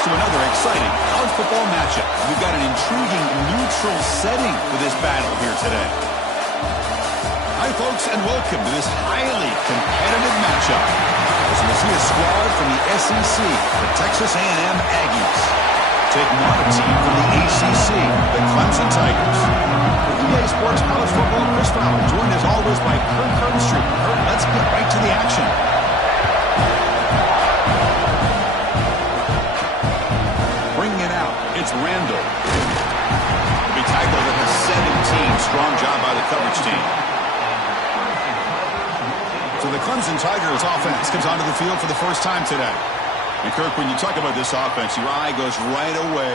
to another exciting college football matchup. We've got an intriguing neutral setting for this battle here today. Hi, folks, and welcome to this highly competitive matchup. As we see a squad from the SEC, the Texas A&M Aggies, taking on a team from the ACC, the Clemson Tigers. For EA Sports College Football, Chris Fowler, joined as always by Kurt Herbstreit. Kurt, let's get right to the action. Bringing it out, it's Randall. He'll be tackled at the 17. Strong job by the coverage team. So the Clemson Tigers offense comes onto the field for the first time today. And Kirk, when you talk about this offense, your eye goes right away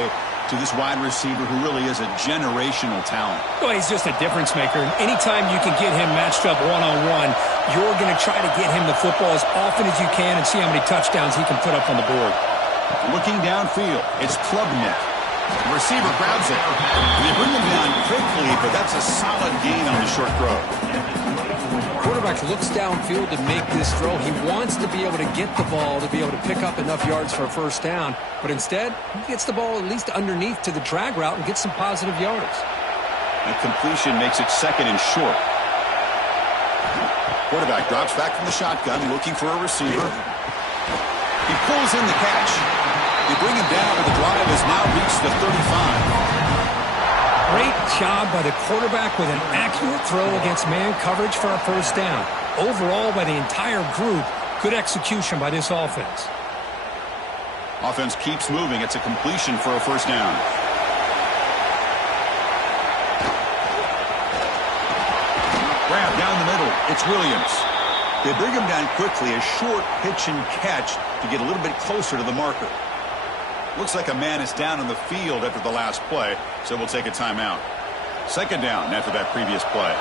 to this wide receiver who really is a generational talent. Well, he's just a difference maker. Anytime you can get him matched up one-on-one, you're going to try to get him the football as often as you can and see how many touchdowns he can put up on the board. Looking downfield, it's Klubnik. The receiver grabs it. They bring him down quickly, but that's a solid gain on the short throw. Quarterback looks downfield to make this throw. He wants to be able to get the ball to be able to pick up enough yards for a first down, but instead, he gets the ball at least underneath to the drag route and gets some positive yards. And completion makes it second and short. Quarterback drops back from the shotgun, looking for a receiver. He pulls in the catch. They bring him down, but the drive has now reached the 35. Great job by the quarterback with an accurate throw against man coverage for a first down. Overall, by the entire group, good execution by this offense. Offense keeps moving. It's a completion for a first down. Grab down the middle. It's Williams. They bring him down quickly. A short pitch and catch to get a little bit closer to the marker. Looks like a man is down on the field after the last play, so we'll take a timeout. Second down after that previous play.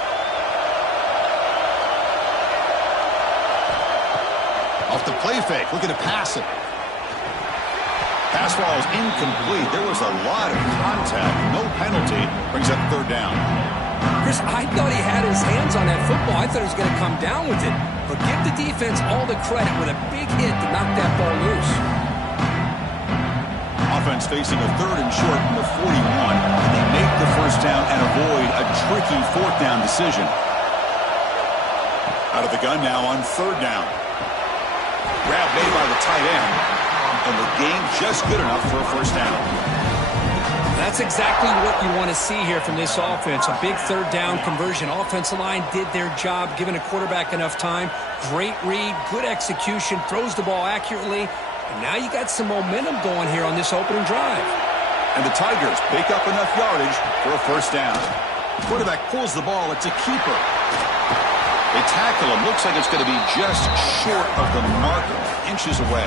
Off the play fake, looking to pass it. Pass ball is incomplete. There was a lot of contact. No penalty. Brings up third down. Chris, I thought he had his hands on that football. I thought he was going to come down with it. But give the defense all the credit with a big hit to knock that ball loose. Offense facing a third and short from the 41, and they make the first down and avoid a tricky fourth down decision. Out of the gun now on third down. Grab made by the tight end, and the gain just good enough for a first down. That's exactly what you want to see here from this offense. A big third down conversion. Offensive line did their job, giving a quarterback enough time. Great read, good execution, throws the ball accurately. And now you got some momentum going here on this opening drive. And the Tigers pick up enough yardage for a first down. Quarterback pulls the ball. It's a keeper. They tackle him. Looks like it's going to be just short of the marker, inches away.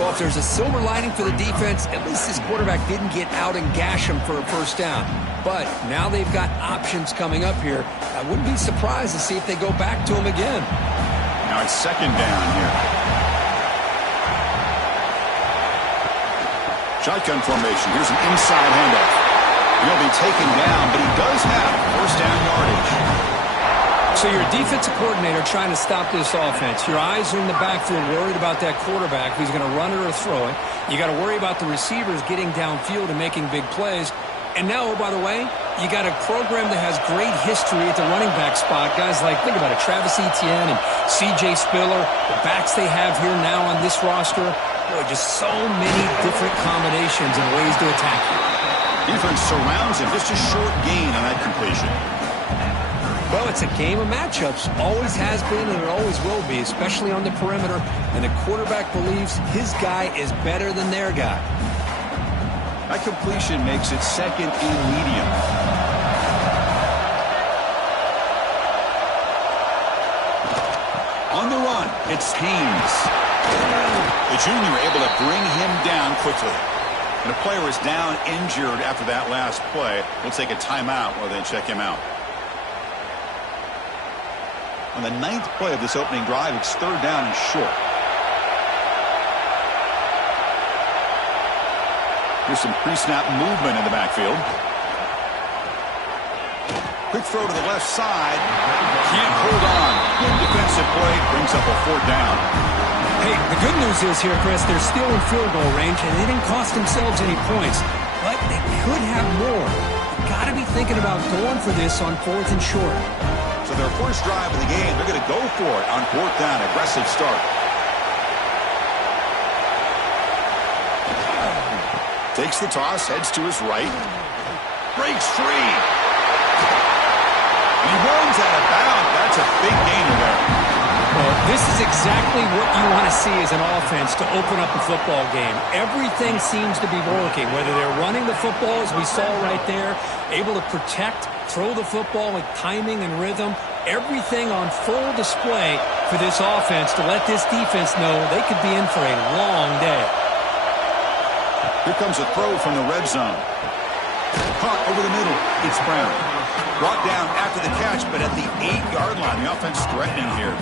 Well, if there's a silver lining for the defense, at least this quarterback didn't get out and gash him for a first down. But now they've got options coming up here. I wouldn't be surprised to see if they go back to him again. Now it's second down here. Shotgun formation. Here's an inside handoff. He'll be taken down, but he does have first down yardage. So you're a defensive coordinator trying to stop this offense. Your eyes are in the backfield worried about that quarterback who's going to run it or throw it. You got to worry about the receivers getting downfield and making big plays. And now, oh, by the way, you got a program that has great history at the running back spot. Guys like, think about it, Travis Etienne and C.J. Spiller, the backs they have here now on this roster. Boy, just so many different combinations and ways to attack you. Defense surrounds him. Just a short gain on that completion. Well, it's a game of matchups. Always has been and it always will be, especially on the perimeter. And the quarterback believes his guy is better than their guy. That completion makes it second and medium. On the run, it's Haynes. The junior able to bring him down quickly. And a player is down injured after that last play. We'll take a timeout while they check him out. On the 9th play of this opening drive, it's third down and short. Here's some pre-snap movement in the backfield. Quick throw to the left side. Can't hold on. Good defensive play. Brings up a fourth down. Hey, the good news is here, Chris, they're still in field goal range, and they didn't cost themselves any points. But they could have more. You've got to be thinking about going for this on 4th and short. So their first drive of the game, they're going to go for it on 4th down. Aggressive start. Takes the toss, heads to his right. Breaks free. And he runs out of bounds. That's a big gain there. Well, this is exactly what you want to see as an offense to open up a football game. Everything seems to be working, whether they're running the football, as we saw right there, able to protect, throw the football with timing and rhythm, everything on full display for this offense to let this defense know they could be in for a long day. Here comes a throw from the red zone. Caught over the middle. It's Brown. Brought down after the catch, but at the 8-yard line. The offense threatening here.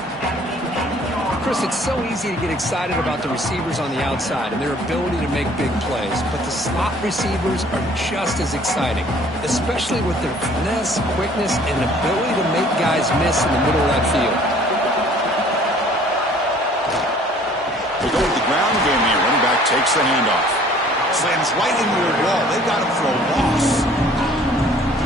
Chris, it's so easy to get excited about the receivers on the outside and their ability to make big plays, but the slot receivers are just as exciting, especially with their finesse, quickness, and ability to make guys miss in the middle of that field. We go with the ground game here. Running back takes the handoff. Slams right into the wall. They got him for a loss.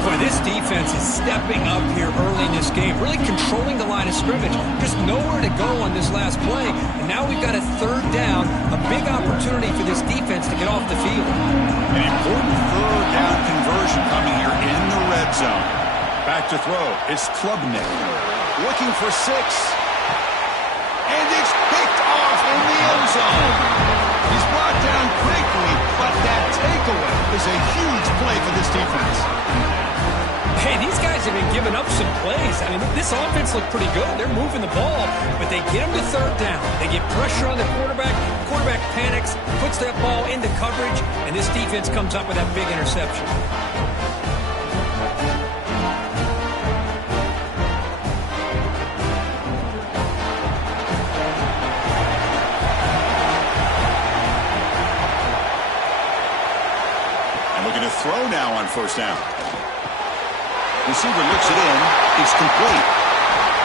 Boy, this defense is stepping up here early in this game, really controlling the line of scrimmage. Just nowhere to go on this last play. And now we've got a 3rd down, a big opportunity for this defense to get off the field. An important 3rd down conversion coming here in the red zone. Back to throw. It's Klubnik. Looking for 6. And it's picked off in the end zone. He's brought down quickly, but that takeaway is a huge play for this defense. Hey, these guys have been giving up some plays. I mean, this offense looked pretty good. They're moving the ball, but they get them to 3rd down. They get pressure on the quarterback. Quarterback panics, puts that ball into coverage, and this defense comes up with that big interception. To throw now on 1st down. Receiver looks it in. It's complete.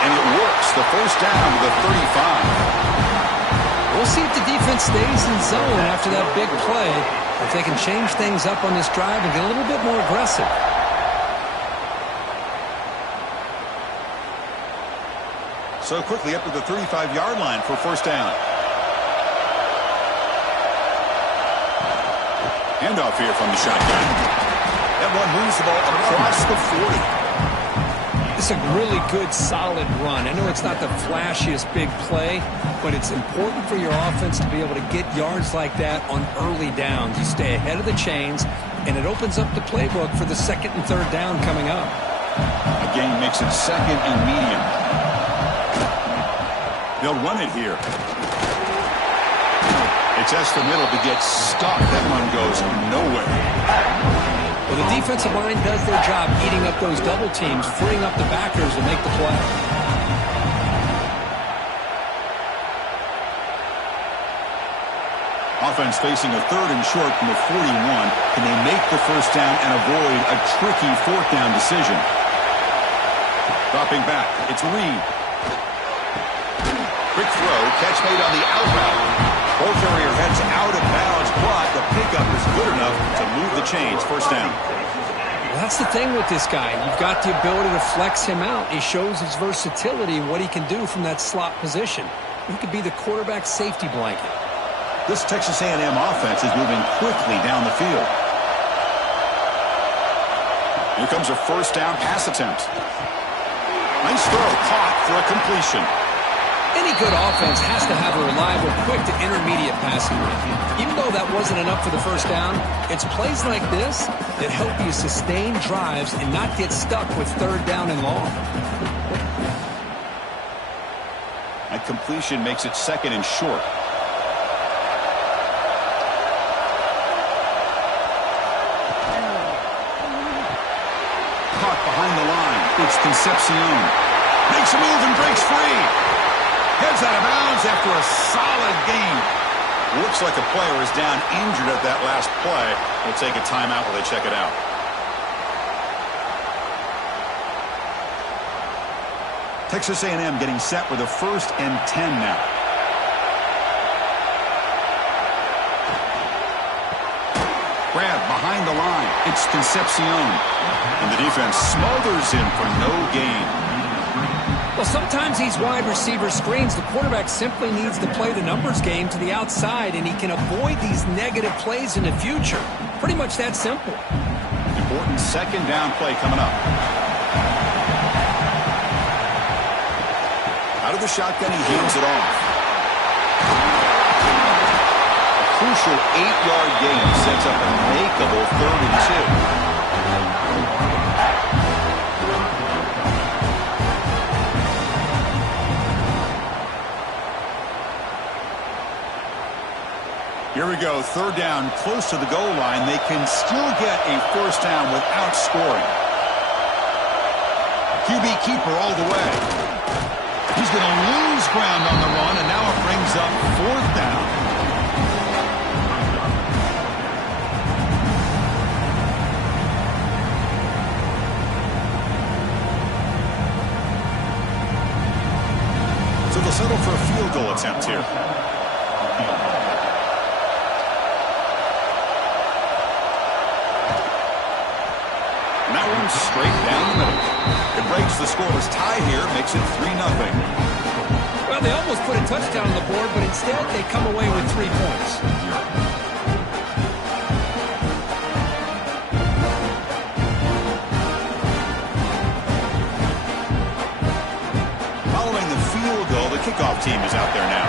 And it works. The 1st down to the 35. We'll see if the defense stays in zone after that big play. If they can change things up on this drive and get a little bit more aggressive. So quickly up to the 35-yard line for 1st down. Handoff here from the shotgun. That one moves the ball across the 40. It's a really good, solid run. I know it's not the flashiest big play, but it's important for your offense to be able to get yards like that on early downs. You stay ahead of the chains, and it opens up the playbook for the 2nd and 3rd down coming up. Again, makes it 2nd and medium. They'll run it here. It's S the middle to get stuck. That one goes nowhere. Well, the defensive line does their job eating up those double teams, freeing up the backers to make the play. Offense facing a 3rd and short from the 41. Can they make the 1st down and avoid a tricky 4th down decision? Dropping back. It's Reed. Quick throw. Catch made on the out route. Ball carrier heads out of bounds, but the pickup is good enough to move the chains. 1st down. Well, that's the thing with this guy. You've got the ability to flex him out. He shows his versatility and what he can do from that slot position. He could be the quarterback safety blanket. This Texas A&M offense is moving quickly down the field. Here comes a 1st down pass attempt. Nice throw, caught for a completion. Any good offense has to have a reliable, quick to intermediate passing game. Even though that wasn't enough for the 1st down, it's plays like this that help you sustain drives and not get stuck with 3rd down and long. That completion makes it 2nd and short. Caught behind the line. It's Concepcion. Makes a move and breaks free. Heads out of bounds after a solid gain. Looks like a player is down injured at that last play. We'll take a timeout while they check it out. Texas A&M getting set with a 1st and 10 now. grab behind the line. It's Concepcion. And the defense smothers him for no gain. Well, sometimes these wide receiver screens, the quarterback simply needs to play the numbers game to the outside, and he can avoid these negative plays in the future. Pretty much that simple. Important second down play coming up. Out of the shotgun, he hands it off. A crucial 8-yard gain sets up a makeable 3rd and 2. Here we go, 3rd down, close to the goal line. They can still get a 1st down without scoring. QB keeper all the way. He's going to lose ground on the run, and now it brings up 4th down. So they'll settle for a field goal attempt here. Straight down the middle. It breaks the scoreless tie here, makes it 3-0. Well, they almost put a touchdown on the board, but instead they come away with 3 points. Following the field goal, the kickoff team is out there now.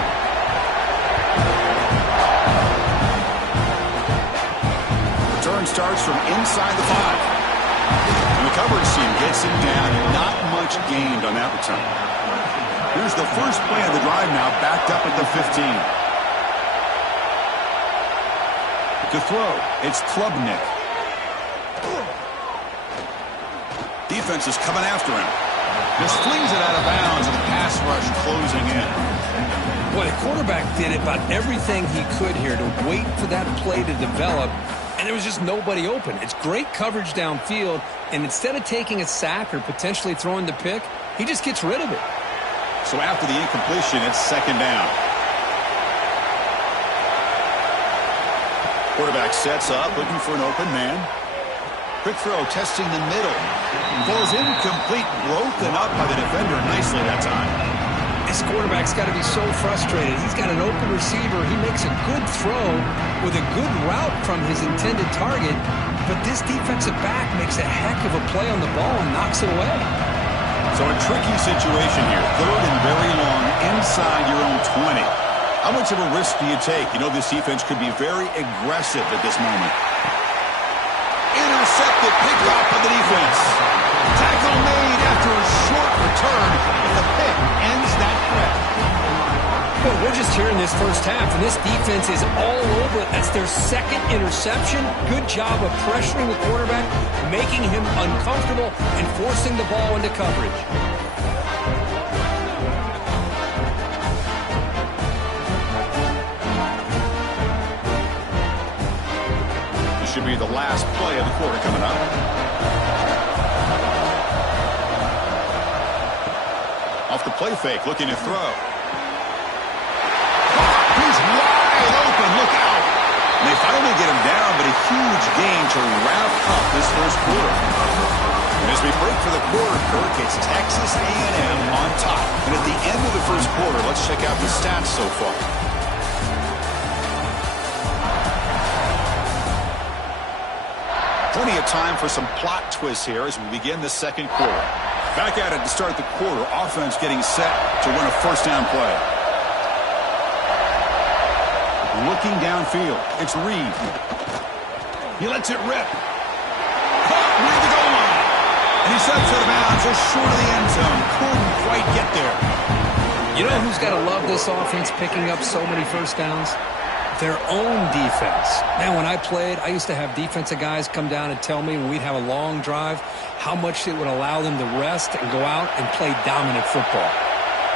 Return starts from inside the 5. And the coverage team gets him down. Not much gained on that return. Here's the first play of the drive now, backed up at the 15. To throw, it's Klubnik. Defense is coming after him. Just flings it out of bounds, and the pass rush closing in. Boy, the quarterback did about everything he could here to wait for that play to develop, and there was just nobody open. It's great coverage downfield, and instead of taking a sack or potentially throwing the pick, he just gets rid of it. So after the incompletion, it's 2nd down. Quarterback sets up, looking for an open man. Quick throw, testing the middle. Falls incomplete, broken up by the defender nicely that time. This quarterback's got to be so frustrated. He's got an open receiver. He makes a good throw with a good route from his intended target, but this defensive back makes a heck of a play on the ball and knocks it away. So a tricky situation here. 3rd and very long inside your own 20. How much of a risk do you take? You know this defense could be very aggressive at this moment. Intercepted, picked off by the defense. Tackle made after a short return, and the pick ends that threat. Well, we're just here in this first half, and this defense is all over it. That's their 2nd interception. Good job of pressuring the quarterback, making him uncomfortable, and forcing the ball into coverage. This should be the last play of the quarter coming up. Off the play fake, looking to throw. He's wide open, look out. And they finally get him down, but a huge gain to wrap up this first quarter. And as we break for the quarter, Kirk, it's Texas A&M on top. And at the end of the first quarter, let's check out the stats so far. Plenty of time for some plot twists here as we begin the second quarter. Back at it to start the quarter. Offense getting set to run a 1st down play. Looking downfield. It's Reed. He lets it rip. Caught near the goal line. And he steps out of bounds just short of the end zone. Couldn't quite get there. You know who's got to love this offense picking up so many 1st downs? Their own defense. Man, when I played, I used to have defensive guys come down and tell me when we'd have a long drive how much it would allow them to rest and go out and play dominant football.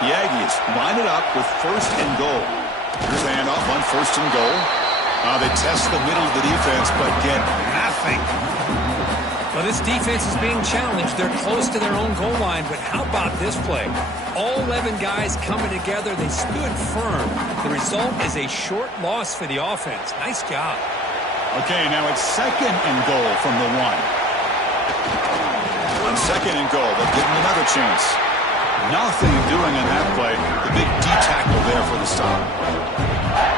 The Aggies line it up with 1st and goal. Here's a handoff on 1st and goal. They test the middle of the defense, but get nothing. Well, this defense is being challenged. They're close to their own goal line, but how about this play? All 11 guys coming together. They stood firm. The result is a short loss for the offense. Nice job. Okay, now it's 2nd and goal from the 1. On 2nd and goal, they'll give him another chance. Nothing doing on that play. The big D tackle there for the stop.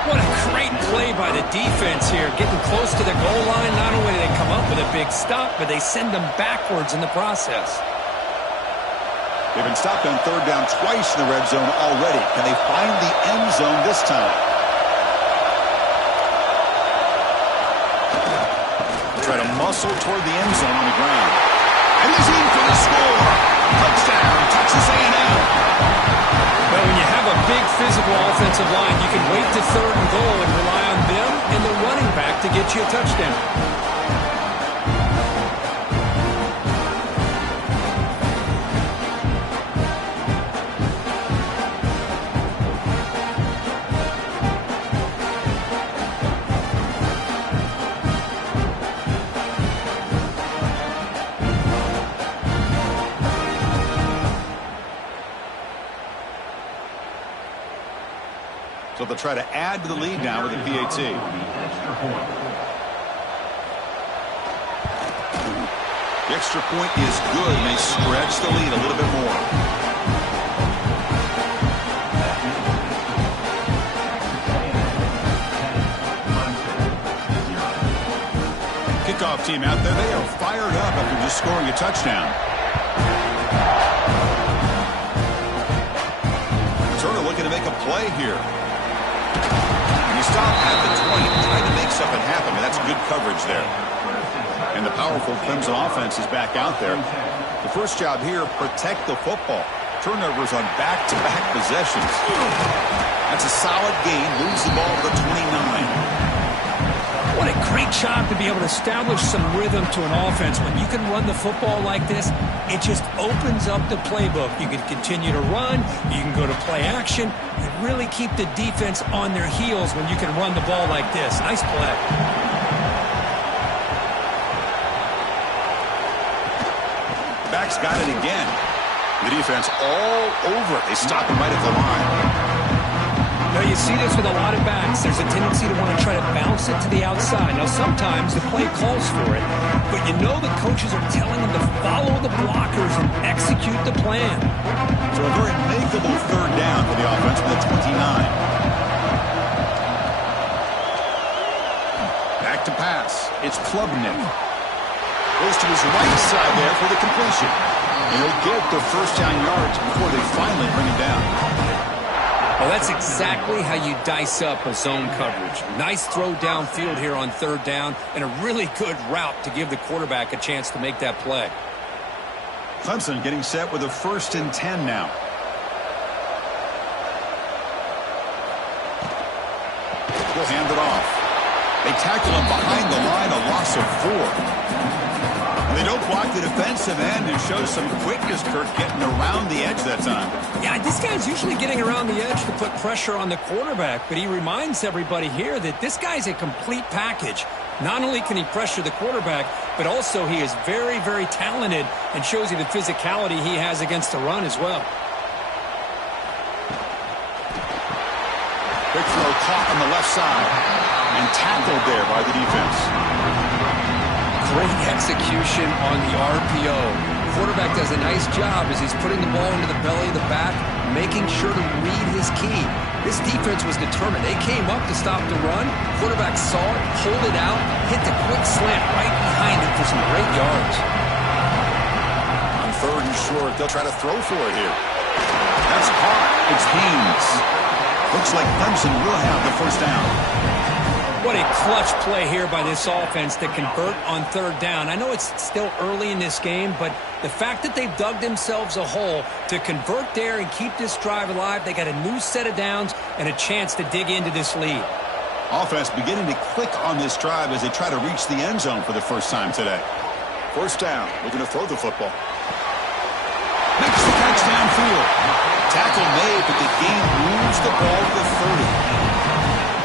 What a great play by the defense here. Getting close to the goal line, not only do they come up with a big stop, but they send them backwards in the process. They've been stopped on 3rd down twice in the red zone already. Can they find the end zone this time? Try to muscle toward the end zone on the ground. And he's in for the score. Touchdown, Texas A&M. Well, when you have a big physical offensive line, you can wait to 3rd and goal and rely on them and the running back to get you a touchdown. So they'll try to add to the lead now with a PAT. The extra point is good, and they stretch the lead a little bit more. Kickoff team out there, they are fired up after just scoring a touchdown. Turner looking to make a play here. You stop at the 20, trying to make something happen, and that's good coverage there. And the powerful Clemson offense is back out there. The first job here, protect the football. Turnovers on back-to-back possessions. That's a solid gain, moves the ball to the 29. What a great job to be able to establish some rhythm to an offense. When you can run the football like this, it just opens up the playbook. You can continue to run. You can go to play action. You really keep the defense on their heels when you can run the ball like this. Nice play. Back's got it again. The defense all over it. They stop him right at the line. Now, you see this with a lot of backs. There's a tendency to want to try to bounce it to the outside. Now, sometimes the play calls for it, but you know the coaches are telling them to follow the blockers and execute the plan. So a very makeable 3rd down for the offense with a 29. Back to pass. It's Klubnik. Goes to his right side there for the completion. And he'll get the first down yards before they finally bring him down. Well, that's exactly how you dice up a zone coverage. Nice throw downfield here on 3rd down, and a really good route to give the quarterback a chance to make that play. Clemson getting set with a 1st and 10 now. He'll hand it off. They tackle him behind the line, a loss of 4. They don't block the defensive end and show some quickness, Kirk, getting around the edge that time. Yeah, this guy's usually getting around the edge to put pressure on the quarterback, but he reminds everybody here that this guy's a complete package. Not only can he pressure the quarterback, but also he is very, very talented and shows you the physicality he has against the run as well. Big throw caught on the left side and tackled there by the defense. Great execution on the RPO. The quarterback does a nice job as he's putting the ball into the belly of the back, making sure to read his key. This defense was determined. They came up to stop the run. Quarterback saw it, pulled it out, hit the quick slant right behind him for some great yards. On 3rd and short, they'll try to throw for it here. That's caught. It's Haynes. Looks like Clemson will have the first down. What a clutch play here by this offense to convert on 3rd down. I know it's still early in this game, but the fact that they've dug themselves a hole to convert there and keep this drive alive, they got a new set of downs and a chance to dig into this lead. Offense beginning to click on this drive as they try to reach the end zone for the first time today. 1st down, looking to throw the football. Makes the catch downfield. Tackle made, but the game moves the ball to the 30.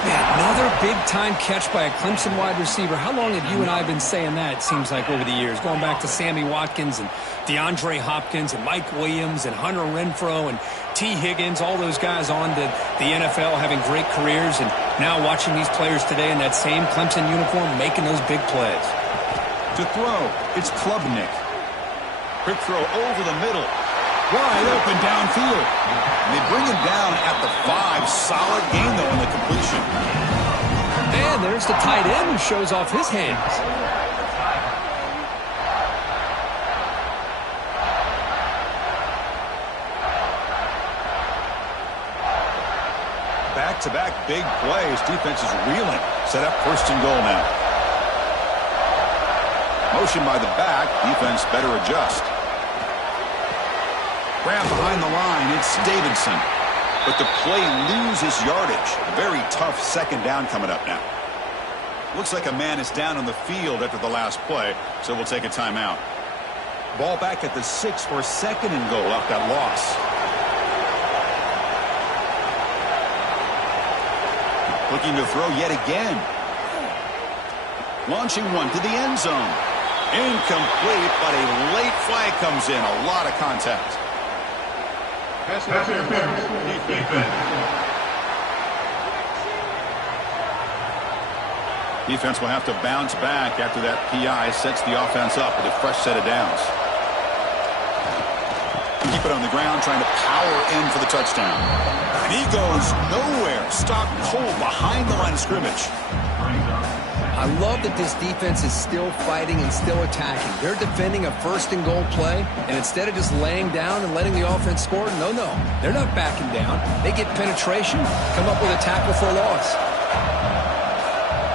Yeah, another big-time catch by a Clemson wide receiver. How long have you and I been saying that, it seems like, over the years? Going back to Sammy Watkins and DeAndre Hopkins and Mike Williams and Hunter Renfrow and T. Higgins, all those guys on to the NFL having great careers, and now watching these players today in that same Clemson uniform making those big plays. To throw, it's Klubnik. Quick throw over the middle. Wide open downfield. And they bring him down at the 5. Solid gain, though, in the completion. And there's the tight end who shows off his hands. Back-to-back big plays. Defense is reeling. Set up 1st and goal now. Motion by the back. Defense better adjust. Grab behind the line. It's Davidson. But the play loses yardage. Very tough 2nd down coming up now. Looks like a man is down on the field after the last play, so we'll take a timeout. Ball back at the 6 for 2nd and goal off that loss. Looking to throw yet again. Launching one to the end zone. Incomplete, but a late flag comes in. A lot of contact. Defense will have to bounce back after that PI sets the offense up with a fresh set of downs. Keep it on the ground, trying to power in for the touchdown. And he goes nowhere. Stopped cold behind the line of scrimmage. I love that this defense is still fighting and still attacking. They're defending a 1st and goal play, and instead of just laying down and letting the offense score, no, they're not backing down. They get penetration, come up with a tackle for a loss.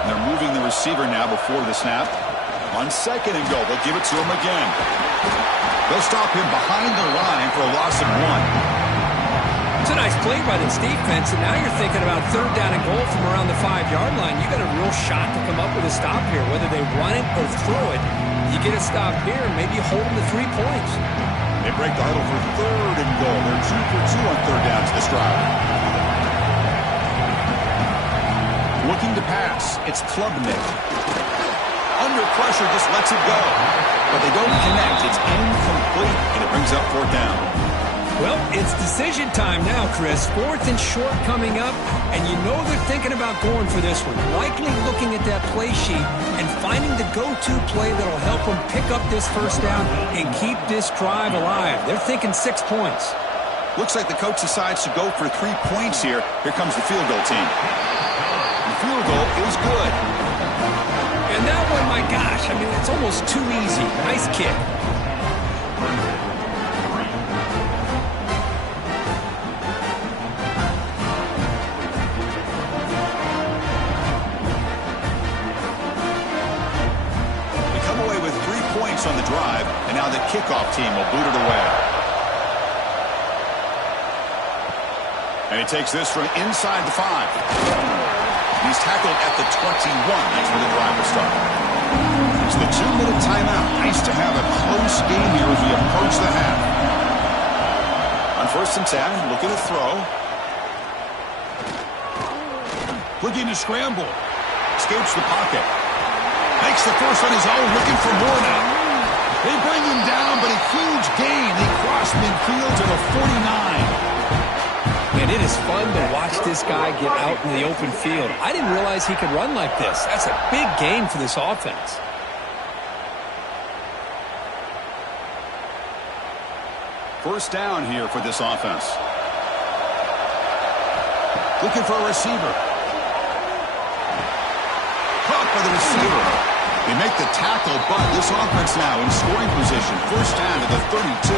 They're moving the receiver now before the snap. On 2nd and goal, they'll give it to him again. They'll stop him behind the line for a loss of 1. It's a nice play by this defense, and now you're thinking about 3rd down and goal from around the 5-yard line. You got a real shot to come up with a stop here. Whether they run it or throw it, you get a stop here and maybe hold them to 3 points. They break the huddle for 3rd and goal. They're 2 for 2 on 3rd down to this drive. Looking to pass, it's Klubnik. Under pressure, just lets it go. But they don't connect. It's incomplete, and it brings up 4th down. Well, it's decision time now, Chris. 4th and short coming up, and you know they're thinking about going for this one. Likely looking at that play sheet and finding the go-to play that'll help them pick up this 1st down and keep this drive alive. They're thinking 6 points. Looks like the coach decides to go for 3 points here. Here comes the field goal team. The field goal is good. And that one, my gosh, I mean, it's almost too easy. Nice kick. On the drive, and now the kickoff team will boot it away. And he takes this from inside the 5. He's tackled at the 21. That's where the drive will start. It's the 2-minute timeout. Nice to have a close game here as we approach the half. On 1st and 10, looking to throw. Looking to scramble. Escapes the pocket. Makes the first on his own, looking for more now. They bring him down, but a huge gain. They cross midfield to the 49. And it is fun to watch this guy get out in the open field. I didn't realize he could run like this. That's a big gain for this offense. First down here for this offense. Looking for a receiver. Caught by the receiver. They make the tackle, but this offense now in scoring position. 1st down to the 32.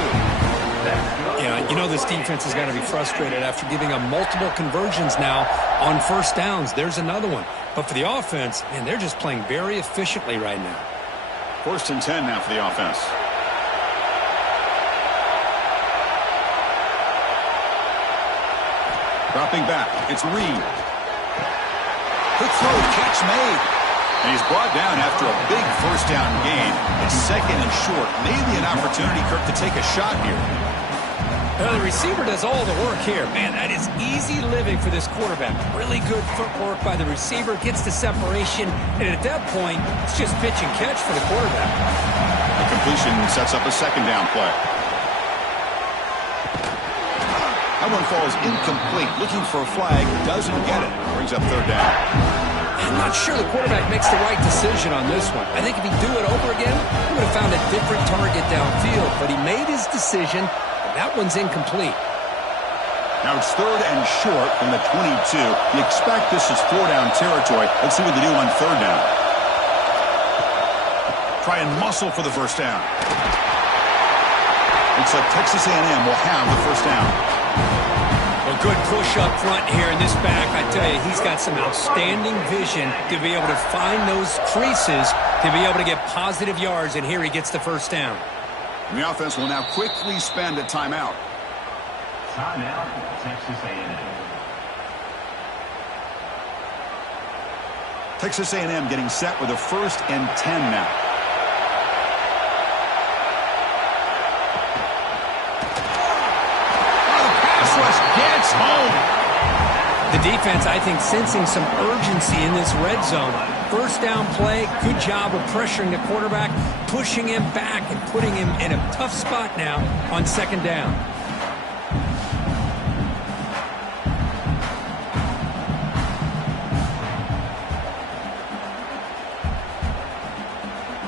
Yeah, you know this defense has got to be frustrated after giving them multiple conversions now on 1st downs. There's another one. But for the offense, man, they're just playing very efficiently right now. 1st and 10 now for the offense. Dropping back, it's Reed. Quick throw, catch made. And he's brought down after a big 1st down gain. It's 2nd and short. Maybe an opportunity, Kirk, to take a shot here. Well, the receiver does all the work here. Man, that is easy living for this quarterback. Really good footwork by the receiver, gets the separation, and at that point, it's just pitch and catch for the quarterback. The completion sets up a second down play. That one falls incomplete. Looking for a flag, doesn't get it. Brings up third down. I'm not sure the quarterback makes the right decision on this one. I think if he'd do it over again, he would have found a different target downfield. But he made his decision, and that one's incomplete. Now it's third and short from the 22. You expect this is four-down territory. Let's see what they do on third down. Try and muscle for the first down. Looks like Texas A&M will have the first down. A good push up front here in this back. I tell you, he's got some outstanding vision to be able to find those creases, to be able to get positive yards, and here he gets the first down. And the offense will now quickly spend a timeout. Timeout, Texas A&M. Texas A&M getting set with a 1st and 10 now. Gets home. The defense, I think, sensing some urgency in this red zone. First down play, good job of pressuring the quarterback, pushing him back and putting him in a tough spot now on second down.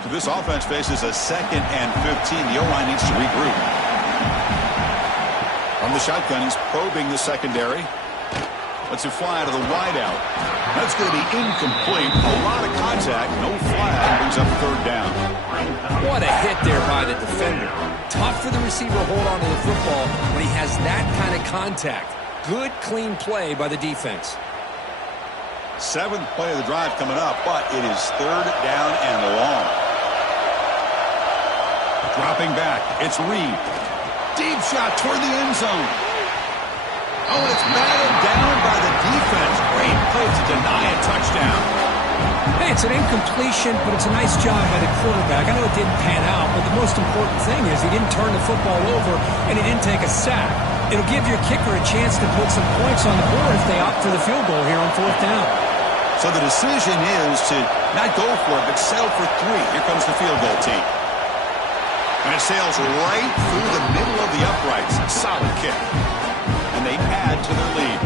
So this offense faces a 2nd and 15. The O-line needs to regroup. From the shotgun, he's probing the secondary. Lets it fly to the wideout. That's going to be incomplete. A lot of contact. No flag. Brings up third down. What a hit there by the defender. Tough for the receiver to hold on to the football when he has that kind of contact. Good, clean play by the defense. 7th play of the drive coming up, but it is third down and long. Dropping back. It's Reed. Deep shot toward the end zone. Oh, it's batted down by the defense. Great play to deny a touchdown. Hey, it's an incompletion, but it's a nice job by the quarterback. I know it didn't pan out, but the most important thing is he didn't turn the football over and he didn't take a sack. It'll give your kicker a chance to put some points on the board if they opt for the field goal here on 4th down. So the decision is to not go for it, but settle for 3. Here comes the field goal team. And it sails right through the middle of the uprights. Solid kick. And they add to their lead.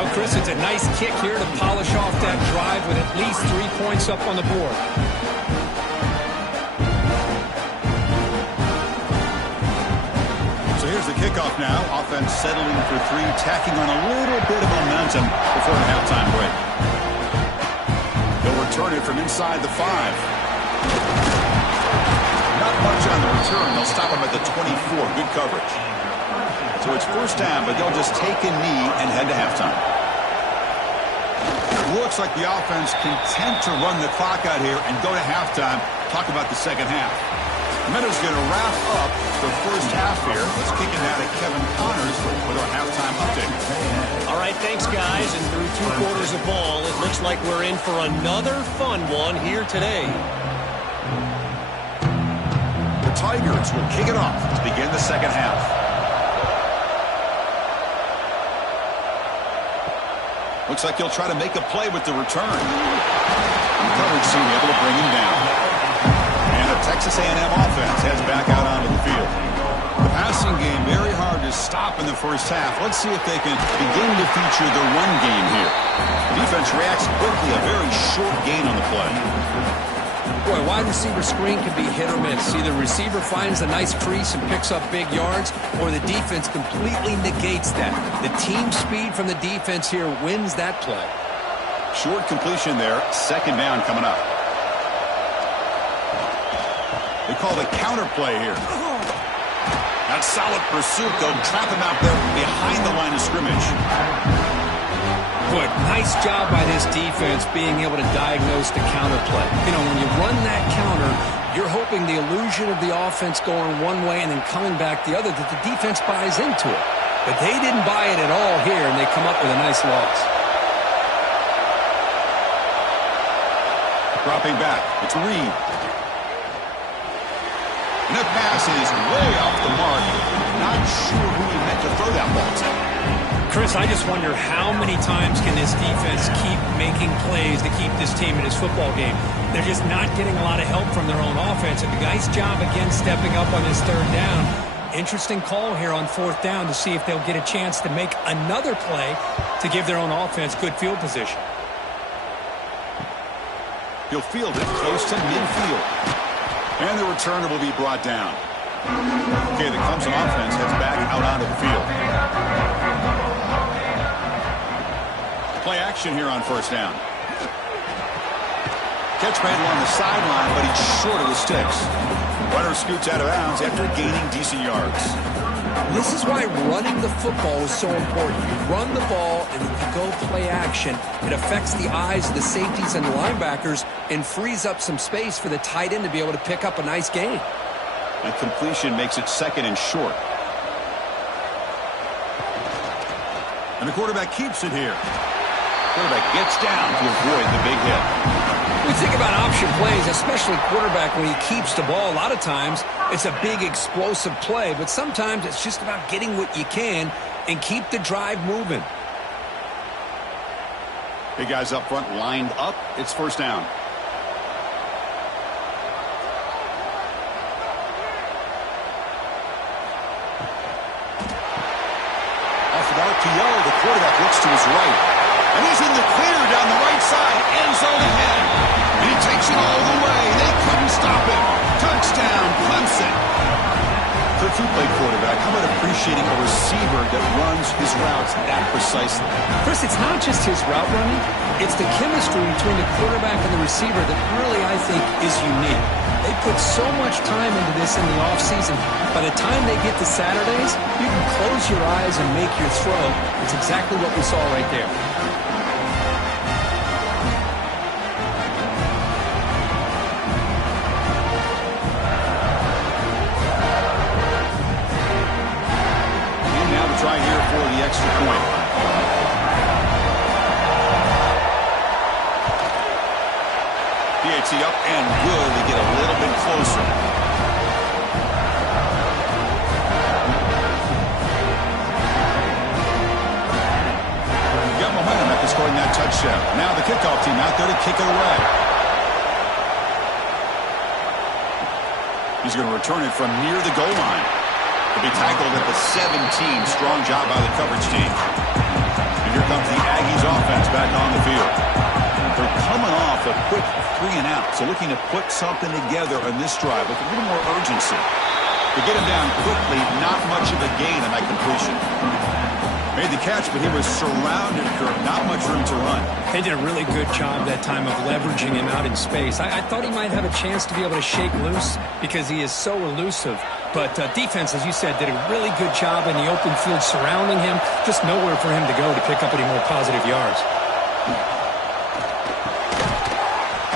Oh, Chris, it's a nice kick here to polish off that drive with at least 3 points up on the board. So here's the kickoff now. Offense settling for 3, tacking on a little bit of momentum before the halftime break. They'll return it from inside the 5. Not much on the return. They'll stop him at the 24. Good coverage. So it's first down, but they'll just take a knee and head to halftime. It looks like the offense content to run the clock out here and go to halftime. Talk about the second half. Meadows going to wrap up the first half here. Let's kick it out to Kevin Connors with our halftime update. All right, thanks, guys. And through 2 quarters of ball, it looks like we're in for another fun one here today. The Tigers will kick it off to begin the second half. Looks like he'll try to make a play with the return. The coverage team able to bring him down. And the Texas A&M offense heads back out onto the field. The passing game very hard to stop in the first half. Let's see if they can begin to feature the run game here. The defense reacts quickly. A very short gain on the play. Boy, wide receiver screen can be hit or miss. Either the receiver finds a nice crease and picks up big yards, or the defense completely negates that. The team speed from the defense here wins that play. Short completion there. Second down coming up. They call the counter play here. That solid pursuit. They'll trap him out there behind the line of scrimmage. Boy, nice job by this defense being able to diagnose the counter play. You know, when you run that counter, you're hoping the illusion of the offense going one way and then coming back the other, that the defense buys into it. But they didn't buy it at all here, and they come up with a nice loss. Dropping back, it's Reed. And the pass is way off the mark. Not sure who he meant to throw that ball to. Chris, I just wonder how many times can this defense keep making plays to keep this team in this football game. They're just not getting a lot of help from their own offense. A nice job again stepping up on this third down. Interesting call here on fourth down to see if they'll get a chance to make another play to give their own offense good field position. He'll field it close to midfield. And the returner will be brought down. Okay, the Clemson offense heads back out onto the field. Play action here on first down. Catch made along the sideline, but he's short of the sticks. Runner scoots out of bounds after gaining decent yards. This is why running the football is so important. You run the ball, and if you go play action, it affects the eyes of the safeties and the linebackers and frees up some space for the tight end to be able to pick up a nice gain. That completion makes it second and short. And the quarterback keeps it here. Quarterback gets down to avoid the big hit. We think about option plays, especially quarterback when he keeps the ball. A lot of times it's a big explosive play, but sometimes it's just about getting what you can and keep the drive moving. Big guys up front lined up. It's first down. Off an RPO, the quarterback looks to his right. And he's in the clear down the right side. End zone ahead. And he takes it all the way. They couldn't stop him. Touchdown, Clemson. For a two-play quarterback, how about appreciating a receiver that runs his routes that precisely? Chris, it's not just his route running. It's the chemistry between the quarterback and the receiver that really, I think, is unique. They put so much time into this in the offseason. By the time they get to Saturdays, you can close your eyes and make your throw. It's exactly what we saw right there. Try here for the extra point. PAT up and good to get a little bit closer. Got momentum after scoring that touchdown. Now the kickoff team out there to kick it away. He's going to return it from near the goal line. He'll be tackled at the 17. Strong job by the coverage team. And here comes the Aggies offense back on the field. They're coming off a quick 3-and-out, so looking to put something together on this drive with a little more urgency. To get him down quickly, not much of a gain on that completion. Made the catch, but he was surrounded, Kirk. Not much room to run. They did a really good job that time of leveraging him out in space. I thought he might have a chance to be able to shake loose because he is so elusive. But defense, as you said, did a really good job in the open field surrounding him. Just nowhere for him to go to pick up any more positive yards.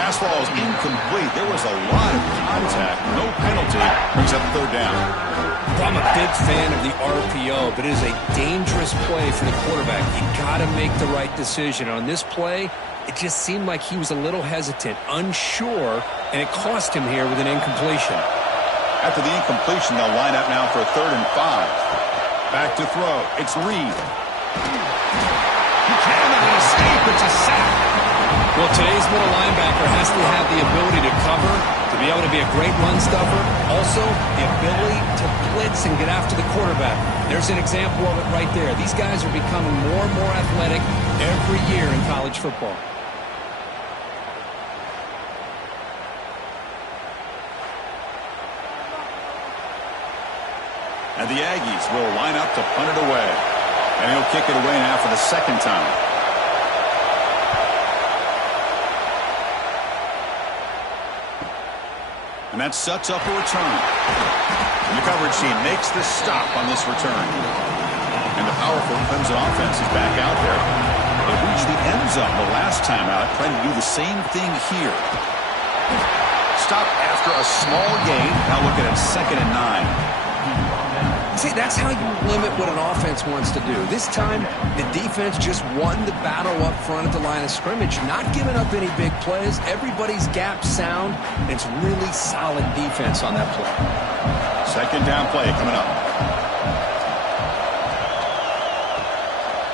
Pass ball is incomplete. There was a lot of contact. No penalty. Brings up third down. I'm a big fan of the RPO, but it is a dangerous play for the quarterback. You got to make the right decision. On this play, it just seemed like he was a little hesitant, unsure, and it cost him here with an incompletion. After the incompletion, they'll line up now for a 3rd and 5. Back to throw. It's Reed. He cannot escape. It's a sack. Well, today's middle linebacker has to have the ability to cover, to be able to be a great run stuffer. Also, the ability to blitz and get after the quarterback. There's an example of it right there. These guys are becoming more and more athletic every year in college football. And the Aggies will line up to punt it away. And he'll kick it away now for the 2nd time. And that sets up a return. And the coverage team makes the stop on this return. And the powerful Clemson offense is back out there. They reached the end zone the last time out, trying to do the same thing here. Stop after a small gain. Now looking at 2nd and 9. See, that's how you limit what an offense wants to do. This time, the defense just won the battle up front at the line of scrimmage, not giving up any big plays. Everybody's gap sound. It's really solid defense on that play. Second down play coming up.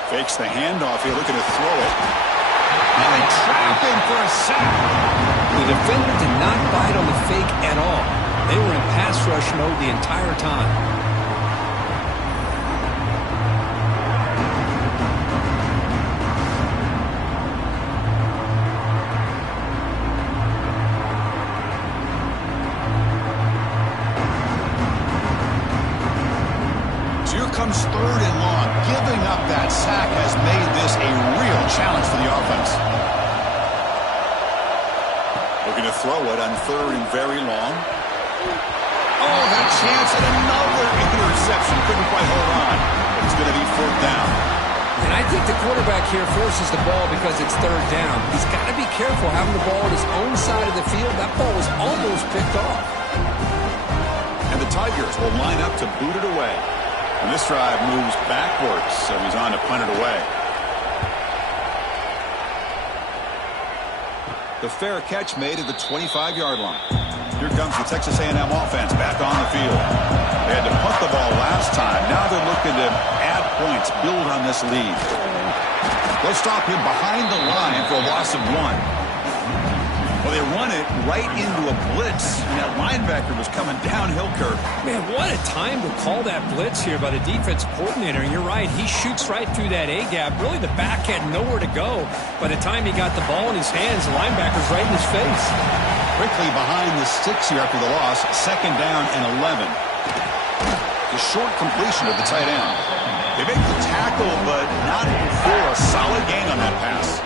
Fakes the handoff here, looking to throw it. And they trap him for a sack. The defender did not bite on the fake at all. They were in pass rush mode the entire time. Comes third and long. Giving up that sack has made this a real challenge for the offense. Looking to throw it on third and very long. Oh, had a chance at another interception. Couldn't quite hold on. But it's going to be fourth down. And I think the quarterback here forces the ball because it's third down. He's got to be careful having the ball on his own side of the field. That ball was almost picked off. And the Tigers will line up to boot it away. And this drive moves backwards, so he's on to punt it away. The fair catch made at the 25-yard line. Here comes the Texas A&M offense back on the field. They had to punt the ball last time. Now they're looking to add points, build on this lead. They'll stop him behind the line for a loss of 1. Well, they run it right into a blitz, and that linebacker was coming downhill, Kirk. Man, what a time to call that blitz here by the defense coordinator. And you're right, he shoots right through that A-gap. Really, the back had nowhere to go. By the time he got the ball in his hands, the linebacker's right in his face. Quickly behind the sticks here after the loss. Second down and 11. The short completion of the tight end. They make the tackle, but not for a solid gain on that pass.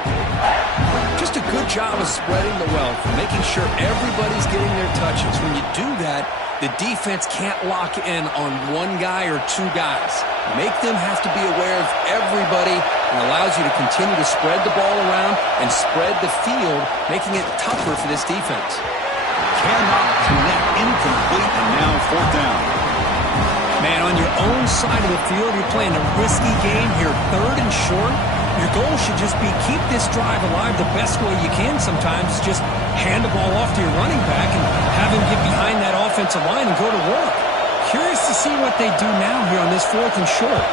Just a good job of spreading the wealth, making sure everybody's getting their touches. When you do that, the defense can't lock in on one guy or two guys. Make them have to be aware of everybody, and allows you to continue to spread the ball around and spread the field, making it tougher for this defense. Cannot connect, incomplete, and now fourth down. Man, on your own side of the field, you're playing a risky game here, third and short. Your goal should just be keep this drive alive the best way you can sometimes. Just hand the ball off to your running back and have him get behind that offensive line and go to work. Curious to see what they do now here on this fourth and short.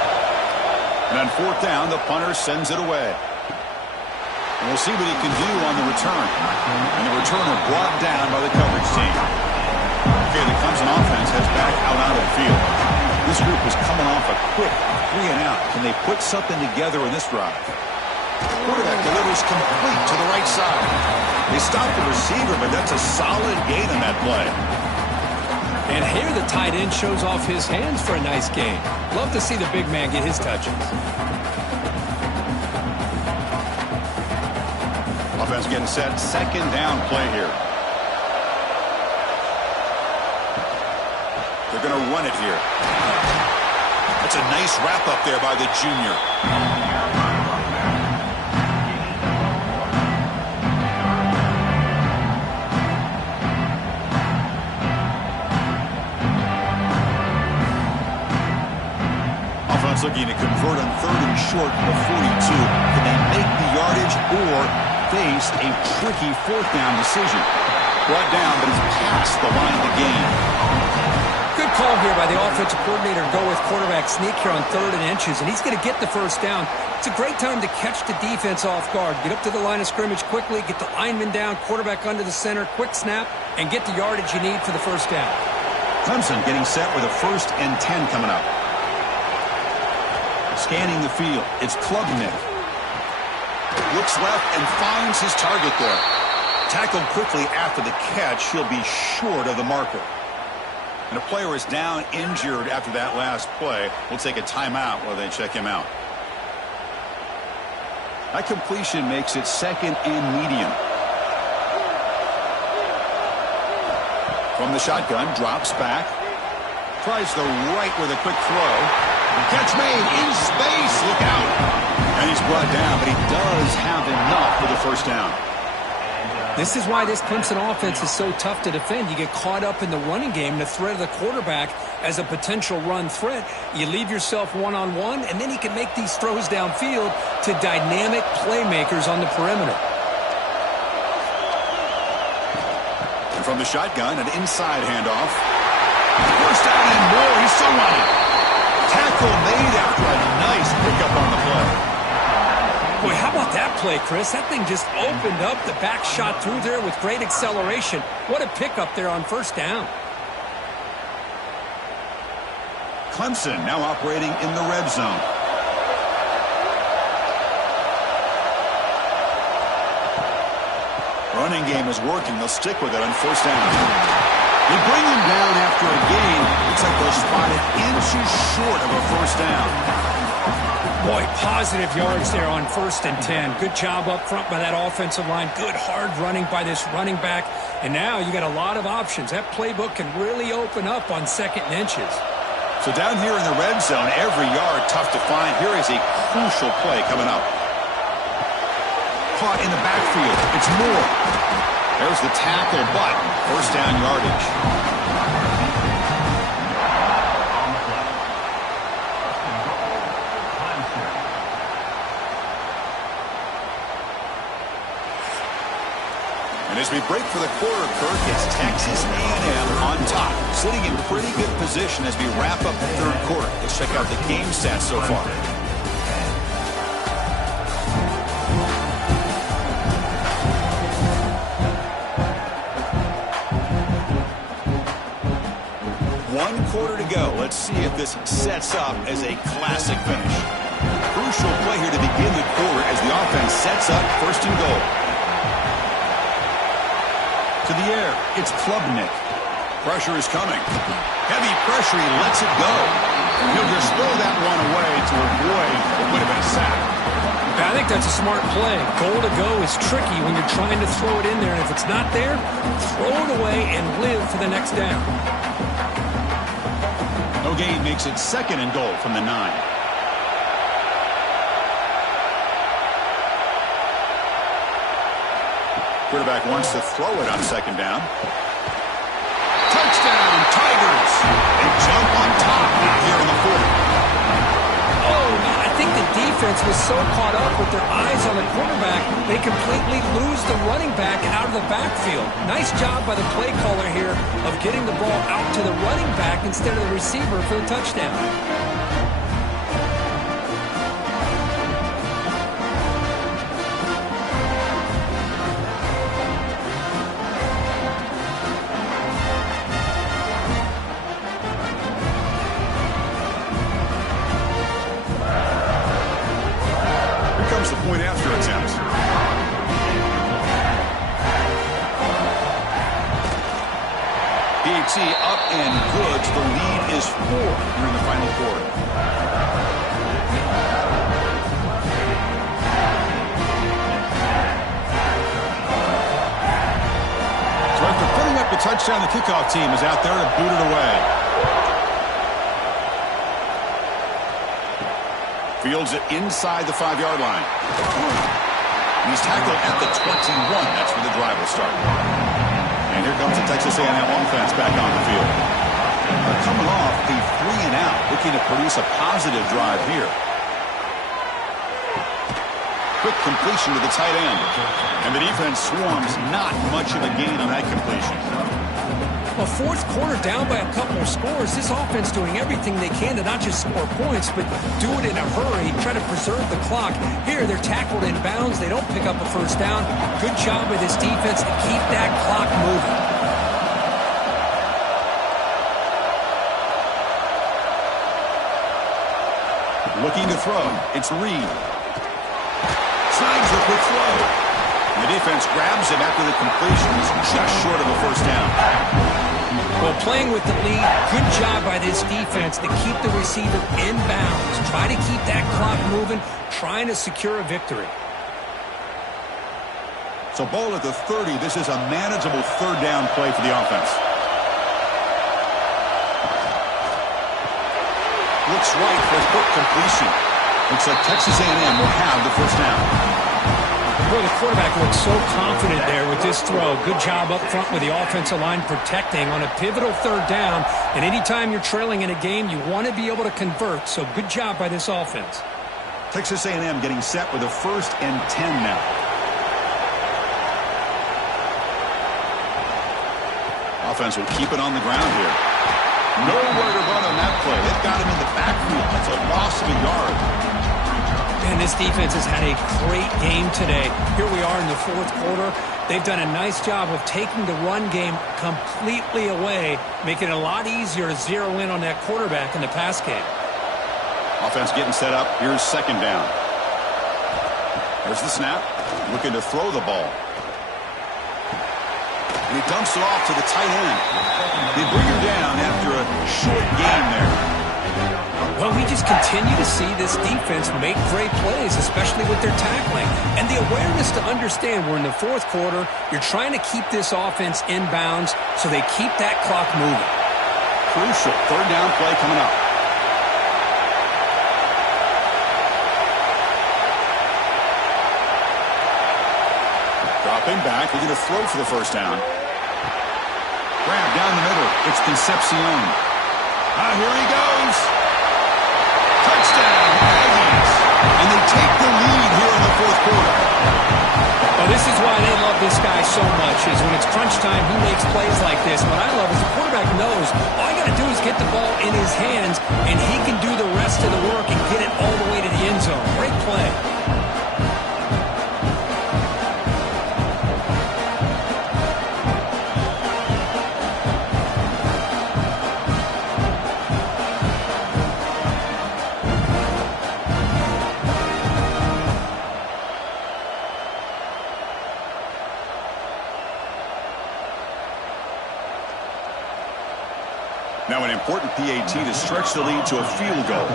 And on fourth down, the punter sends it away. And we'll see what he can do on the return. And the returner brought down by the coverage team. Okay, the Clemson offense heads back out onto the field. This group is coming off a quick 3-and-out. Can they put something together in this drive? Quarterback delivers complete to the right side. They stop the receiver, but that's a solid gain on that play. And here the tight end shows off his hands for a nice gain. Love to see the big man get his touches. Offense getting set. Second down play here. They're going to run it here. That's a nice wrap up there by the junior. Offense looking to convert on third and short of 42. Can they make the yardage or face a tricky fourth down decision? Brought down, but he's past the line of the game. Good call here by the offensive coordinator to go with quarterback sneak here on 3rd and inches, and he's going to get the first down. It's a great time to catch the defense off guard. Get up to the line of scrimmage quickly, get the lineman down, quarterback under the center, quick snap, and get the yardage you need for the first down. Clemson getting set with a 1st and 10 coming up. Scanning the field, it's Klubnik. Looks left and finds his target there. Tackled quickly after the catch, he'll be short of the marker. And a player is down injured after that last play. We'll take a timeout while they check him out. That completion makes it 2nd and medium. From the shotgun, drops back. Tries the right with a quick throw. Catch made in space. Look out. And he's brought down, but he does have enough for the first down. This is why this Clemson offense is so tough to defend. You get caught up in the running game, the threat of the quarterback as a potential run threat. You leave yourself one-on-one, and then he can make these throws downfield to dynamic playmakers on the perimeter. And from the shotgun, an inside handoff. First down and more. He's still running. Tackle made after a nice pickup on the play. Boy, how about that play, Chris? That thing just opened up. The back shot through there with great acceleration. What a pickup there on first down. Clemson now operating in the red zone. Running game is working. They'll stick with it on first down. They bring him down after a gain. Looks like they'll spot it inches short of a first down. Boy, positive yards there on 1st and 10. Good job up front by that offensive line. Good hard running by this running back. And now you got a lot of options. That playbook can really open up on 2nd and inches. So down here in the red zone, every yard tough to find. Here is a crucial play coming up. Caught in the backfield. It's Moore. There's the tackle, but first down yardage. And as we break for the quarter, Kirk, it's Texas A&M on top, sitting in pretty good position as we wrap up the 3rd quarter. Let's check out the game stats so far. One quarter to go. Let's see if this sets up as a classic finish. Crucial play here to begin the quarter as the offense sets up 1st and goal. To the air, it's Klubnik. Pressure is coming. Heavy pressure, he lets it go. He'll just throw that one away to avoid what would have been a sack. I think that's a smart play. Goal to go is tricky when you're trying to throw it in there, and if it's not there, throw it away and live for the next down. No gain makes it 2nd and goal from the 9. Quarterback wants to throw it on 2nd down. Touchdown, Tigers! They jump on top here in the 4th. Oh, man, I think the defense was so caught up with their eyes on the quarterback, they completely lose the running back out of the backfield. Nice job by the play caller here of getting the ball out to the running back instead of the receiver for the touchdown. The point after attempt. PAT up and good. The lead is 4 here in the final quarter. So after putting up the touchdown, the kickoff team is out there to boot it away. Fields it inside the 5-yard line. He's tackled at the 21. That's where the drive will start. And here comes the Texas A&M offense back on the field. They're coming off a 3-and-out, looking to produce a positive drive here. Quick completion to the tight end. And the defense swarms, not much of a gain on that completion. Well, 4th quarter down by a couple of scores. This offense doing everything they can to not just score points, but do it in a hurry, try to preserve the clock. Here, they're tackled in bounds. They don't pick up a first down. Good job by this defense to keep that clock moving. Looking to throw. It's Reed. Snags the quick throw. The defense grabs him after the completion. He's just short of a first down. Well, playing with the lead, good job by this defense to keep the receiver in bounds. Try to keep that clock moving, trying to secure a victory. So ball at the 30. This is a manageable 3rd down play for the offense. Looks right for a quick completion. Looks like Texas A&M will have the first down. Boy, the quarterback looks so confident there with this throw. Good job up front with the offensive line protecting on a pivotal 3rd down. And anytime you're trailing in a game, you want to be able to convert. So good job by this offense. Texas A&M getting set with a 1st and 10 now. Offense will keep it on the ground here. Nowhere to run on that play. They've got him in the backfield. That's a loss of a yard. And this defense has had a great game today. Here we are in the fourth quarter. They've done a nice job of taking the run game completely away, making it a lot easier to zero in on that quarterback in the pass game. Offense getting set up. Here's second down. There's the snap. Looking to throw the ball. And he dumps it off to the tight end. They bring her down after a short gain there. Well, we just continue to see this defense make great plays, especially with their tackling. And the awareness to understand we're in the fourth quarter, you're trying to keep this offense in bounds so they keep that clock moving. Crucial third down play coming up. Dropping back, they're going to throw for the first down. Grab down the middle. It's Concepcion. Here he goes. Touchdown, Aggies. And they take the lead here in the fourth quarter. Well, this is why they love this guy so much, is when it's crunch time, he makes plays like this. What I love is the quarterback knows all you got to do is get the ball in his hands, and he can do the rest of the work and get it all the way to the end zone. Great play. Now an important PAT to stretch the lead to a field goal.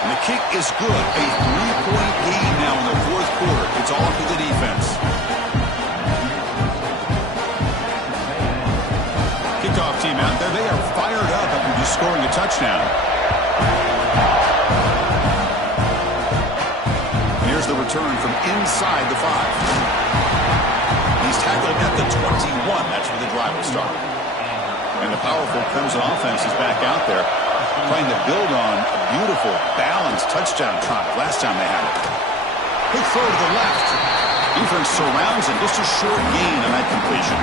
And the kick is good. A 3-point game now in the fourth quarter. It's all to the defense. Kickoff team out there. They are fired up after just scoring a touchdown. And here's the return from inside the 5. He's tackled at the 21. That's where the drive will start. And the powerful Clemson offense is back out there trying to build on a beautiful, balanced touchdown drive last time they had it. Quick throw to the left. Defense surrounds him. Just a short gain on that completion.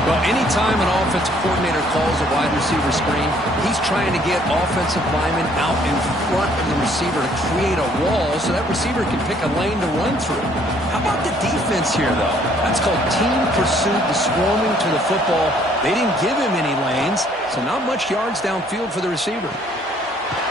Well, anytime an offensive coordinator calls a wide receiver screen, he's trying to get offensive linemen out in front of the receiver to create a wall so that receiver can pick a lane to run through. How about the defense here, though? That's called team pursuit, the swarming to the football. They didn't give him any lanes, so not much yards downfield for the receiver.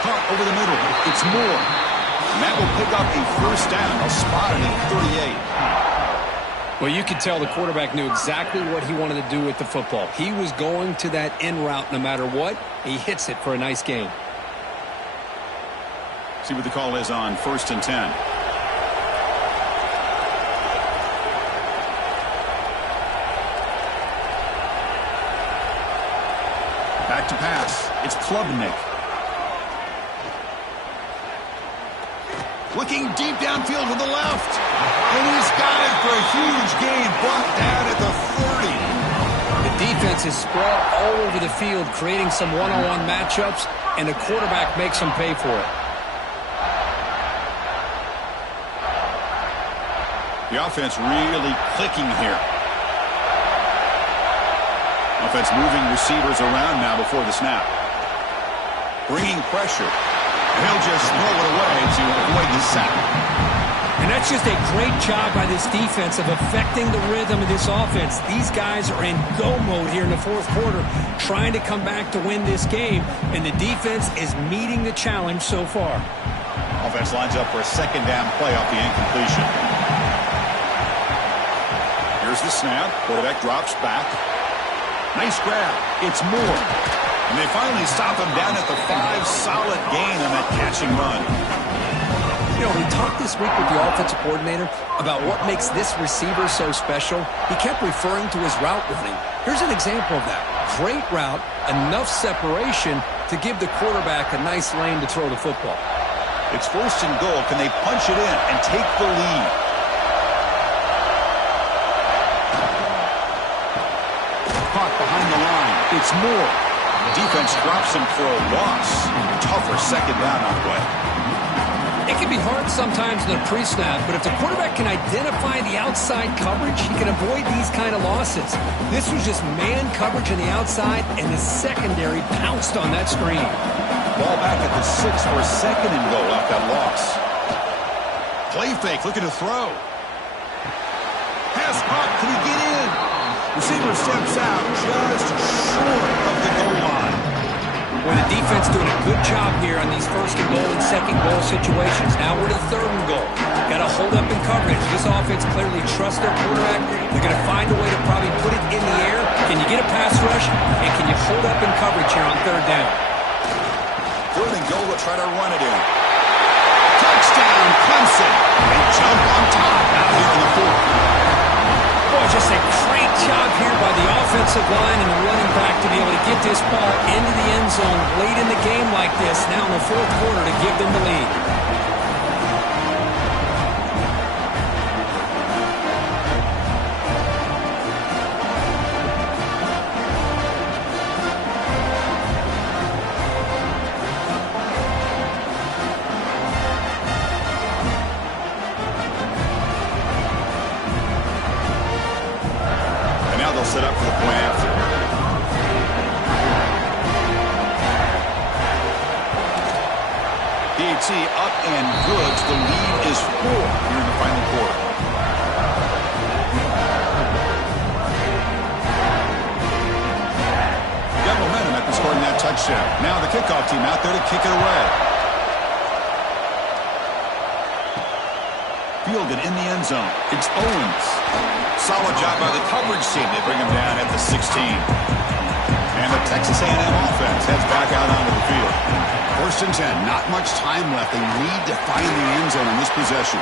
Caught over the middle. It's Moore. And that will pick up a first down. A spot at 38. Well, you could tell the quarterback knew exactly what he wanted to do with the football. He was going to that in route no matter what. He hits it for a nice gain. See what the call is on 1st and 10. Back to pass. It's Klubnik. Looking deep downfield to the left. And he's got it for a huge gain. Brought down at the 30. The defense is spread all over the field, creating some one-on-one matchups, and the quarterback makes them pay for it. The offense really clicking here. Offense moving receivers around now before the snap. Bringing pressure. He'll just throw it away to avoid the sack. And that's just a great job by this defense of affecting the rhythm of this offense. These guys are in go mode here in the fourth quarter, trying to come back to win this game, and the defense is meeting the challenge so far. Offense lines up for a second down play off the incompletion. Here's the snap. Quarterback drops back. Nice grab. It's Moore. And they finally stop him down at the 5. Solid gain on that catching run. You know, we talked this week with the offensive coordinator about what makes this receiver so special. He kept referring to his route running. Here's an example of that. Great route, enough separation to give the quarterback a nice lane to throw the football. It's 1st and goal. Can they punch it in and take the lead? Caught behind the line. It's Moore. Defense drops him for a loss. Tougher second down on the way. It can be hard sometimes in a pre-snap, but if the quarterback can identify the outside coverage, he can avoid these kind of losses. This was just man coverage on the outside, and the secondary pounced on that screen. Ball back at the 6 for a second and goal off that loss. Play fake, looking to throw. Pass caught, can he get in? Receiver steps out just short of the goal line. Well, the defense doing a good job here on these first and goal and second goal situations. Now we're to third and goal. Got to hold up in coverage. This offense clearly trusts their quarterback. They're going to find a way to probably put it in the air. Can you get a pass rush? And can you hold up in coverage here on third down? Third and goal, we'll try to run it in. Touchdown, Clemson. They jump on top out here in the fourth. Boy, just a great job here by the offensive line and the running back to be able to get this ball into the end zone late in the game like this, now in the fourth quarter, to give them the lead. Set up for the point after. DT up and good. The lead is 4 here in the final quarter. Got momentum after scoring that touchdown. Now the kickoff team out there to kick it away. Fielded in the end zone. It's Owens. Solid job by the coverage team. They bring him down at the 16. And the Texas A&M offense heads back out onto the field. First and 10. Not much time left. They need to find the end zone in this possession.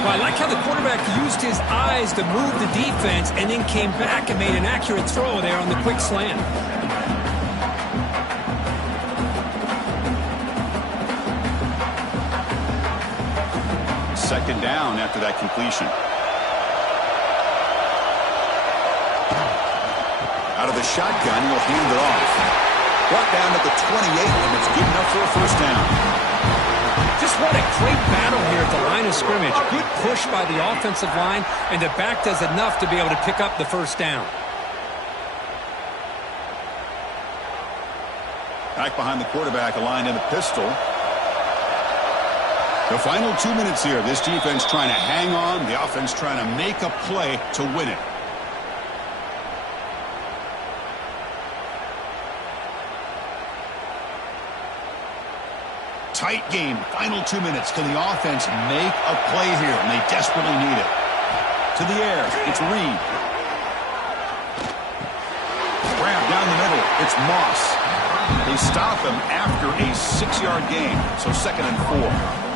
Well, I like how the quarterback used his eyes to move the defense and then came back and made an accurate throw there on the quick slant. Second down after that completion. Out of the shotgun, he'll hand it off. Brought down at the 28, and it's good enough for a first down. Just what a great battle here at the line of scrimmage. Good push by the offensive line, and the back does enough to be able to pick up the first down. Back behind the quarterback, aligned in the pistol. The final 2 minutes here. This defense trying to hang on. The offense trying to make a play to win it. Tight game. Final 2 minutes. Can the offense make a play here? And they desperately need it. To the air. It's Reed. Grab down the middle. It's Moss. They stop him after a 6-yard gain. So 2nd and 4.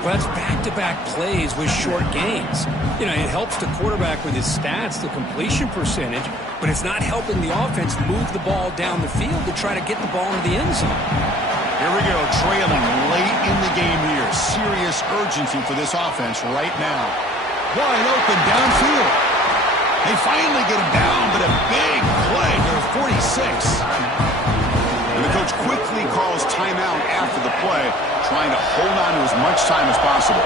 Well, that's back-to-back plays with short gains. You know, it helps the quarterback with his stats, the completion percentage, but it's not helping the offense move the ball down the field to try to get the ball into the end zone. Here we go, trailing late in the game here. Serious urgency for this offense right now. Wide open downfield. They finally get him down, but a big play to the 46. And the coach quickly calls timeout after the play, trying to hold on to as much time as possible.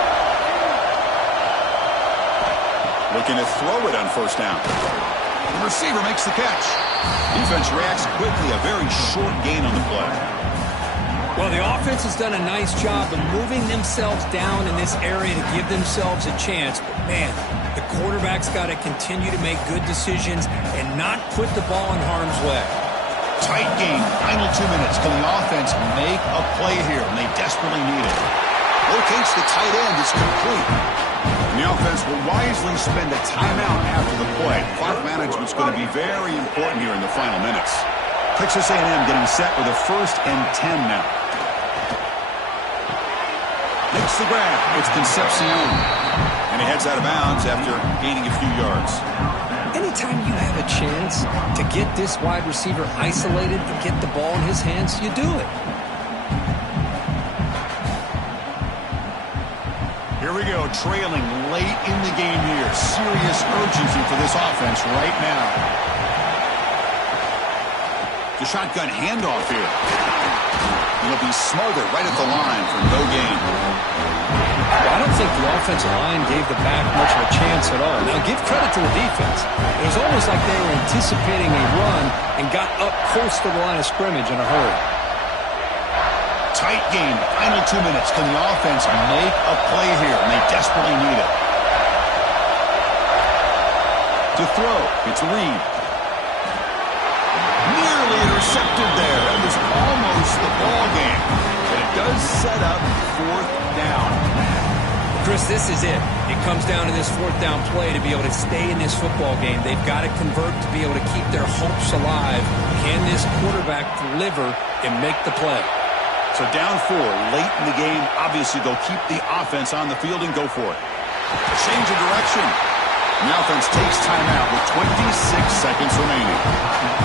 Looking to throw it on first down. The receiver makes the catch. Defense reacts quickly, a very short gain on the play. Well, the offense has done a nice job of moving themselves down in this area to give themselves a chance. But, man, the quarterback's got to continue to make good decisions and not put the ball in harm's way. Tight game, final 2 minutes. Can the offense make a play here? And they desperately need it. Locates the tight end. It's complete. And the offense will wisely spend a timeout after the play. Clock management's going to be very important here in the final minutes. Texas A&M getting set with a 1st and 10 now. Makes the grab. It's Concepcion. And he heads out of bounds after gaining a few yards. Anytime you have a chance to get this wide receiver isolated and get the ball in his hands, you do it. Here we go, trailing late in the game here. Serious urgency for this offense right now. The shotgun handoff here. It'll be smothered right at the line for no gain. offensive line gave the back much of a chance at all. Now, give credit to the defense. It was almost like they were anticipating a run and got up close to the line of scrimmage in a hurry. Tight game. Final 2 minutes. Can the offense make a play here? And they desperately need it. To throw, it's Reed. Nearly intercepted there. It was almost the ball game. But it does set up 4th down. Chris, this is it. It comes down to this 4th down play to be able to stay in this football game. They've got to convert to be able to keep their hopes alive. Can this quarterback deliver and make the play? So down 4 late in the game. Obviously, they'll keep the offense on the field and go for it. Change of direction. The offense takes timeout with 26 seconds remaining.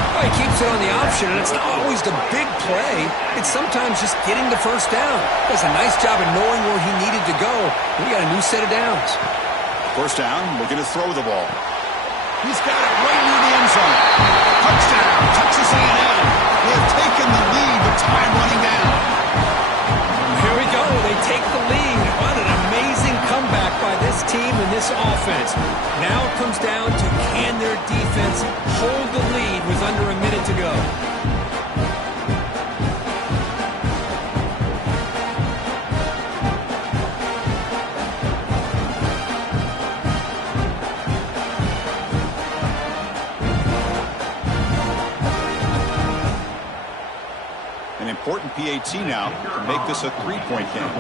Well, he keeps it on the option, and it's not always the big play. It's sometimes just getting the first down. Does a nice job of knowing where he needed to go. We got a new set of downs. First down, looking to throw the ball. He's got it right near the end zone. Touchdown, Texas A&M. They have taken the lead with time running down. Here we go. They take the lead. What an amazing comeback by this team and this offense. Now it comes down to can their defense hold the lead with under a minute to go. An important PAT now to make this a 3-point game.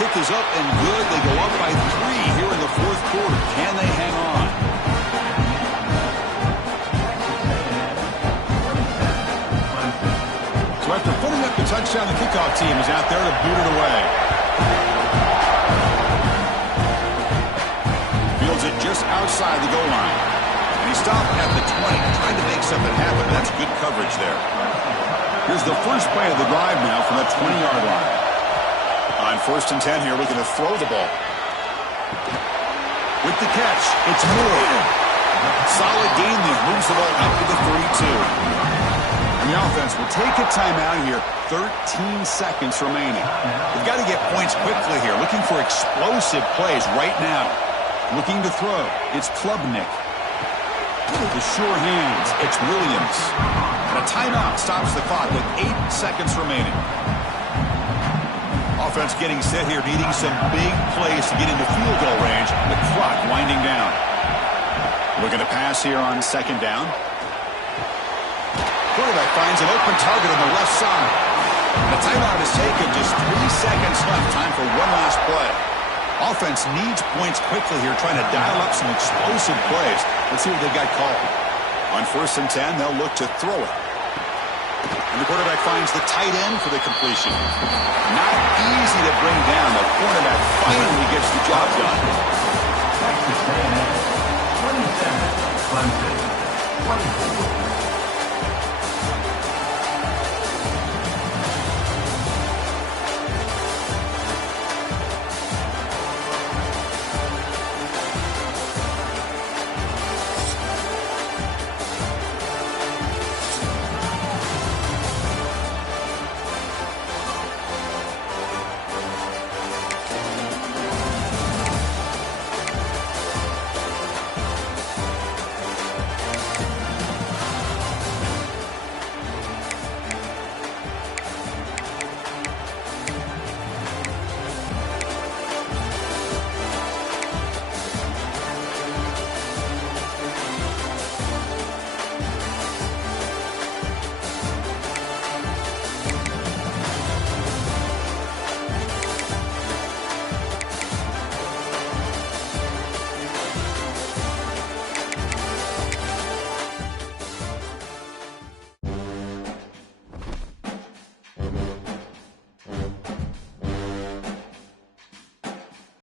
Kick is up and good. They go up by 3 here in the 4th quarter. Can they hang on? So after putting up the touchdown, the kickoff team is out there to boot it away. Fields it just outside the goal line. And he stopped at the 20, trying to make something happen. That's good coverage there. Here's the first play of the drive now from the 20-yard line. On 1st and 10 here, looking to throw the ball. With the catch, it's Moore. Solid gain there. Moves the ball up to the 32. And the offense will take a timeout here. 13 seconds remaining. They've got to get points quickly here. Looking for explosive plays right now. Looking to throw. It's Klubnik. The sure hands. It's Williams. And a timeout stops the clock with 8 seconds remaining. Offense getting set here, needing some big plays to get into field goal range. The clock winding down. Looking to pass here on 2nd down. Quarterback finds an open target on the left side. The timeout is taken. Just 3 seconds left. Time for one last play. Offense needs points quickly here, trying to dial up some explosive plays. Let's see what they got called. On 1st and 10, they'll look to throw it. And the quarterback finds the tight end for the completion. Not easy to bring down. The quarterback finally gets the job done. Texas A&M 27, Clemson 24.